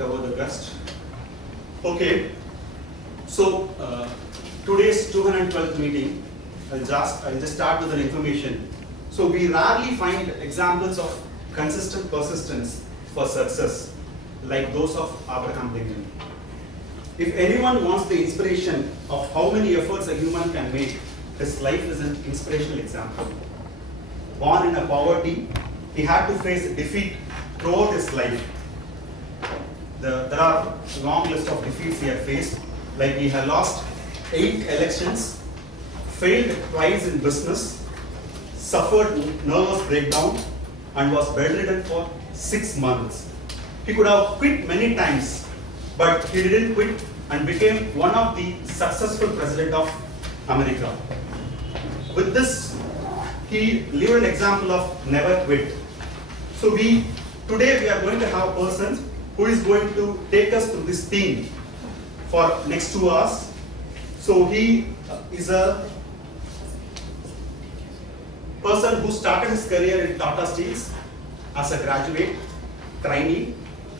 recover the gust. Okay, so today's 212th meeting, I'll just start with an information. So we rarely find examples of consistent persistence for success like those of Abraham Lincoln. If anyone wants the inspiration of how many efforts a human can make, his life is an inspirational example. Born in a poverty, he had to face defeat throughout his life. There are a long list of defeats he had faced, like he had lost 8 elections, failed twice in business, suffered nervous breakdown, and was bedridden for 6 months. He could have quit many times, but he didn't quit and became one of the successful president of America. With this, he lived an example of never quit. So today we are going to have a person who is going to take us through this theme for next 2 hours. So he is a person who started his career in Tata Steels as a graduate, trainee.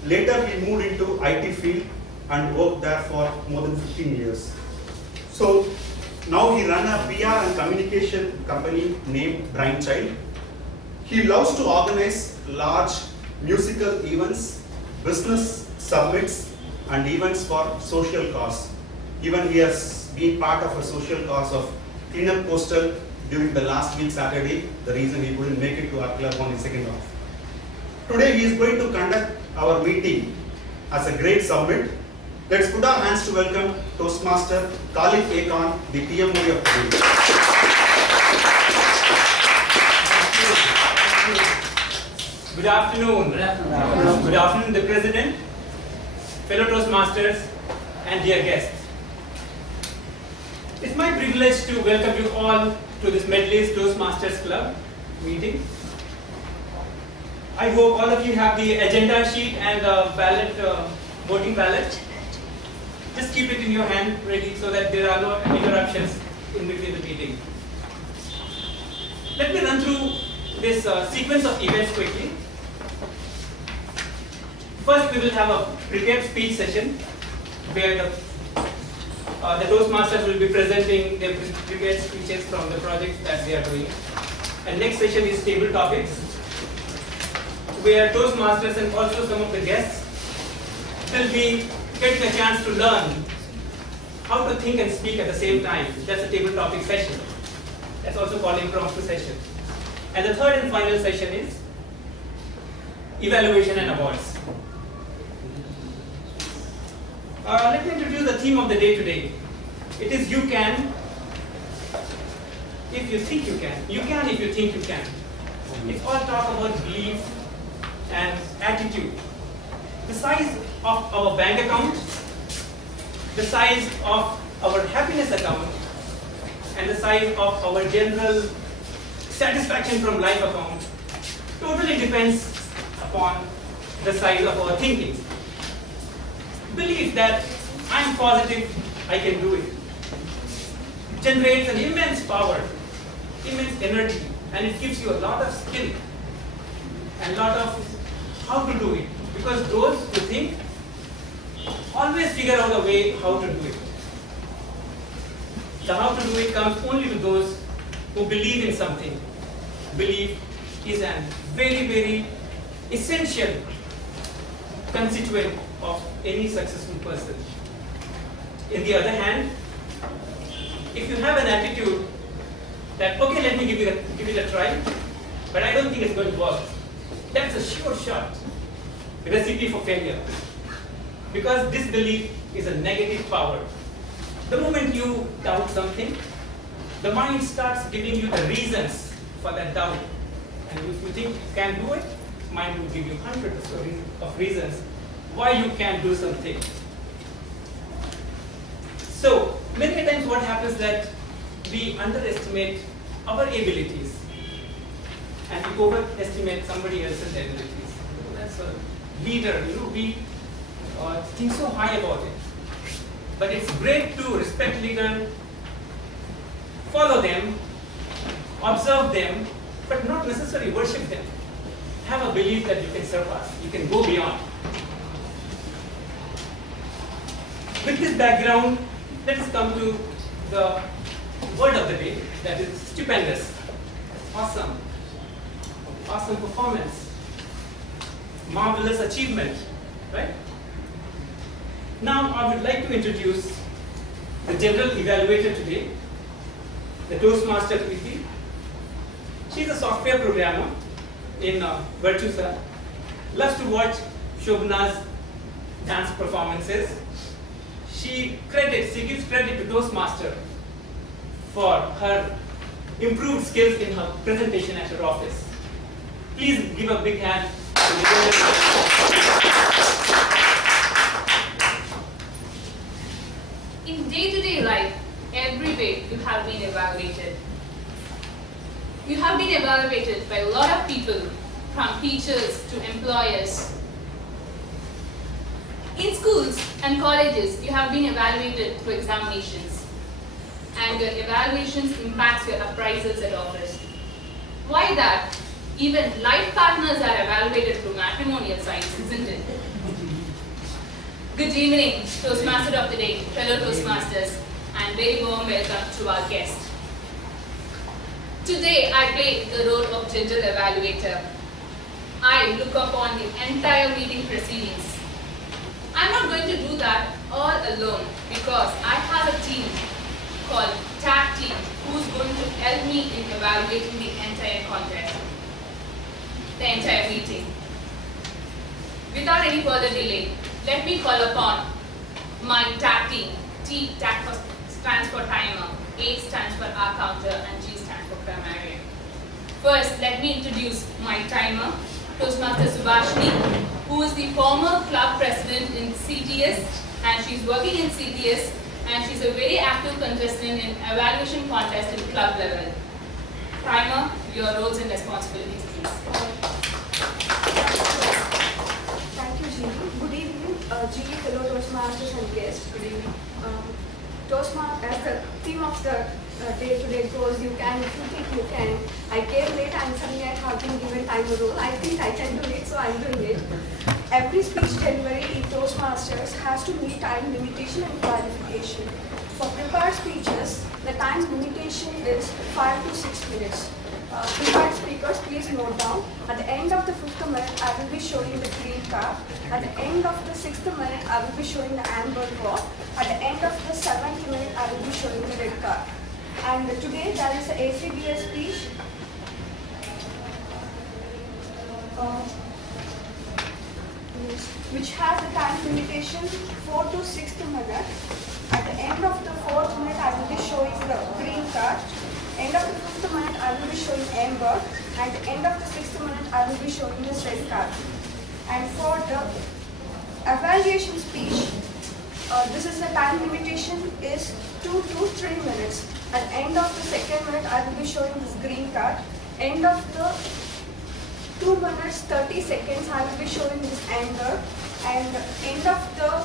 Later he moved into IT field and worked there for more than 15 years. So now he runs a PR and communication company named Brainchild. He loves to organize large musical events, business summits, and events for social cause. Even he has been part of a social cause of cleanup coastal during the last week Saturday, the reason he couldn't make it to our club on his second off. Today he is going to conduct our meeting as a great summit. Let's put our hands to welcome Toastmaster Khalid Akon, the TMO of today. Good afternoon. Good afternoon, the President, fellow Toastmasters, and dear guests. It's my privilege to welcome you all to this Medley's Toastmasters Club meeting. I hope all of you have the agenda sheet and the ballot, voting ballot. Just keep it in your hand ready so that there are no interruptions in between the meeting. Let me run through this sequence of events quickly. First, we will have a prepared speech session where the Toastmasters will be presenting their prepared speeches from the projects that they are doing. And next session is table topics, where Toastmasters and also some of the guests will be getting a chance to learn how to think and speak at the same time. That's a table topic session. That's also called impromptu session. And the third and final session is evaluation and awards. Let me introduce the theme of the day today. It is you can if you think you can. You can if you think you can. It's all talk about belief and attitude. The size of our bank account, the size of our happiness account, and the size of our general satisfaction from life account totally depends upon the size of our thinking. Belief that I'm positive I can do it generates an immense power, immense energy, and it gives you a lot of skill and a lot of how to do it. Because those who think always figure out a way how to do it. The how to do it comes only to those who believe in something. Belief is a very, very essential constituent of any successful person. In the other hand, if you have an attitude that, okay, let me give it a try, but I don't think it's going to work, that's a sure shot recipe for failure. Because disbelief is a negative power. The moment you doubt something, the mind starts giving you the reasons for that doubt. And if you think you can do it, mind will give you hundreds of reasons why you can't do something. So, many times what happens that we underestimate our abilities and we overestimate somebody else's abilities. That's a leader, we think so high about it. But it's great to respect leaders, follow them, observe them, but not necessarily worship them. Have a belief that you can surpass, you can go beyond. With this background, let us come to the word of the day, that is stupendous, awesome, awesome performance, marvelous achievement, right? Now I would like to introduce the general evaluator today, the Toastmaster Preeti. She is a software programmer in Virtusa. Loves to watch Shobna's dance performances. She gives credit to Toastmaster for her improved skills in her presentation at her office. Please give a big hand to the In day-to-day life, every way you have been evaluated. You have been evaluated by a lot of people, from teachers to employers. In schools and colleges, you have been evaluated through examinations, and your evaluations impacts your appraisals at office. Why that? Even life partners are evaluated through matrimonial sites, isn't it? Good evening, Toastmaster of the Day, fellow Toastmasters, and very warm welcome to our guest. Today, I play the role of general evaluator. I look upon the entire meeting proceedings. I'm not going to do that all alone because I have a team called TAG team who's going to help me in evaluating the entire contest, the entire meeting. Without any further delay, let me call upon my TAG team. T stands for timer, A stands for our counter, and G stands for grammarian. First, let me introduce my timer, Toastmaster Subhashini, who is the former club president in CTS, and she's working in CTS, and she's a very active contestant in evaluation contest in club level. Timer, your roles and responsibilities, please. Thank you, Jeevi. Good evening, Jeevi, fellow Toastmasters and guests. Good evening. Toastmasters, as the theme of the day-to-day goes, you can, if you think you can. I came late and suddenly I have been given time to rule. I think I can do it, so I'm doing it. Every speech delivery in Toastmasters has to meet time limitation and qualification. For prepared speeches, the time limitation is 5 to 6 minutes. Prepared speakers, please note down. At the end of the 5th minute, I will be showing the green card. At the end of the 6th minute, I will be showing the amber card. At the end of the 7th minute, I will be showing the red card. And today, there is a ACBS speech. Which has the time limitation 4 to 6 minute. At the end of the 4th minute, I will be showing the green card. End of the 5th minute, I will be showing amber. At the end of the 6th minute, I will be showing this red card. And for the evaluation speech, this is the time limitation is 2 to 3 minutes. At the end of the 2nd minute, I will be showing this green card. End of the 2 minutes 30 seconds, I will be showing this amber. And end of the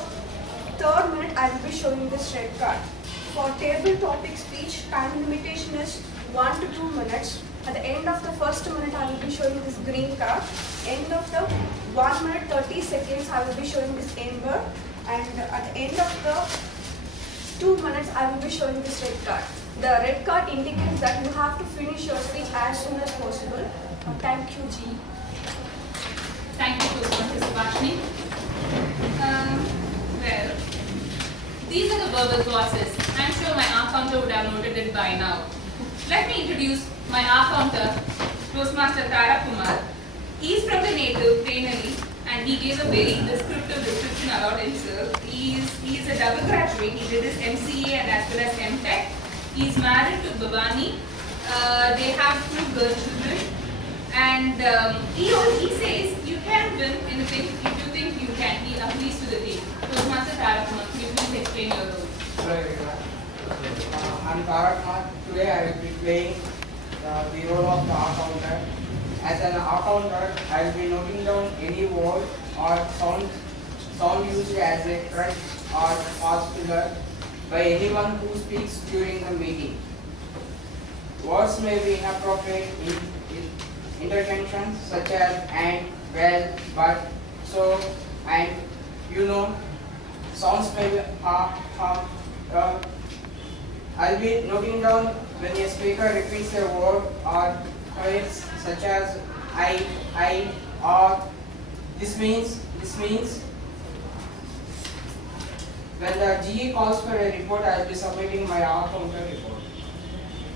3rd minute, I will be showing this red card. For table topic speech, time limitation is 1 to 2 minutes. At the end of the 1st minute, I will be showing this green card. End of the 1 minute 30 seconds, I will be showing this amber. And at the end of the 2 minutes, I will be showing this red card. The red card indicates that you have to finish your speech as soon as possible. Thank you, G. Thank you, Toastmaster Subhashini. Well, these are the verbal clauses. I'm sure my R counter would have noted it by now. Let me introduce my R counter, Toastmaster Tara Kumar. He's from the native, Tenali, and he gave a very descriptive description about himself. He's a double graduate. He did his MCA and as well as MTech. He's married to Bhavani. They have 2 girl children. And he says you can win anything if you think you can. He appeals to the team. Toastmaster Tara Kumar, can you please explain your role? Hello everyone. I'm Tara Kumar. Today I will be playing the role of the R counter. As an R counter, I will be noting down any word or sound used as a crutch or pause filler by anyone who speaks during the meeting. Words may be inappropriate interventions such as and, well, but, so, and, you know. sounds may be I'll be noting down when a speaker repeats a word or phrase such as I, or this means. When the GE calls for a report, I'll be submitting my R-counter report.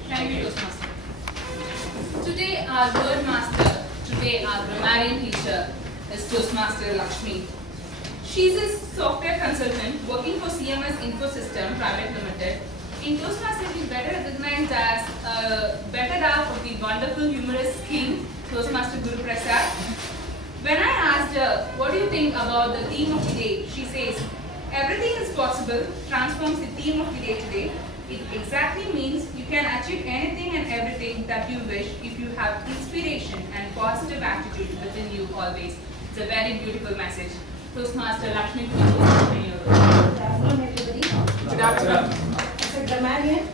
Thank you, Toastmaster. Today our word master, our grammarian teacher is Toastmaster Lakshmi. She's a software consultant working for CMS Infosystem Private Limited. In Toastmaster, she's better recognized as a better half of the wonderful humorous king, Toastmaster Guru Prasad. When I asked her, what do you think about the theme of the day? She says, everything is possible transforms the theme of the day today. It exactly means you can achieve anything and everything that you wish if you have inspiration and positive attitude within you always. It's a very beautiful message. Toastmaster Lakshmi, could you please explain your role? Good afternoon, everybody. Good afternoon. As a grammarian,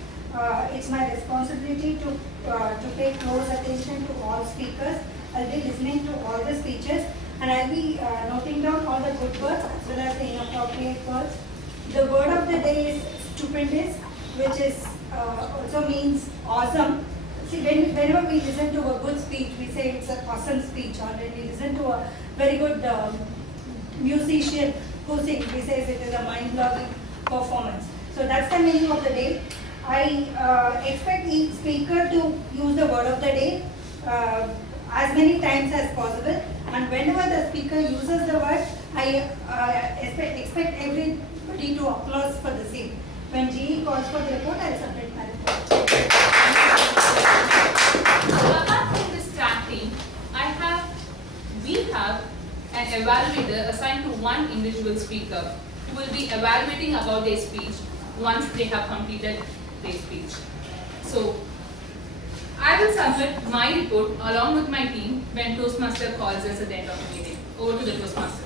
it's my responsibility to pay close attention to all speakers. I'll be listening to all the speeches, and I'll be noting down all the good words as well as the inappropriate words. The word of the day is stupendous, which is also means awesome. See, whenever we listen to a good speech, we say it's an awesome speech, or when we listen to a very good musician who sings, we say it is a mind-blowing performance. So that's the meaning of the day. I expect each speaker to use the word of the day as many times as possible, and whenever the speaker uses the word, I expect everybody to applause for the same. When GE calls for the report, I will submit my report. Apart from this track team, we have an evaluator assigned to one individual speaker who will be evaluating about their speech once they have completed their speech. So, I will submit my report along with my team when Toastmaster calls us at the end of the meeting. Over to the Toastmaster.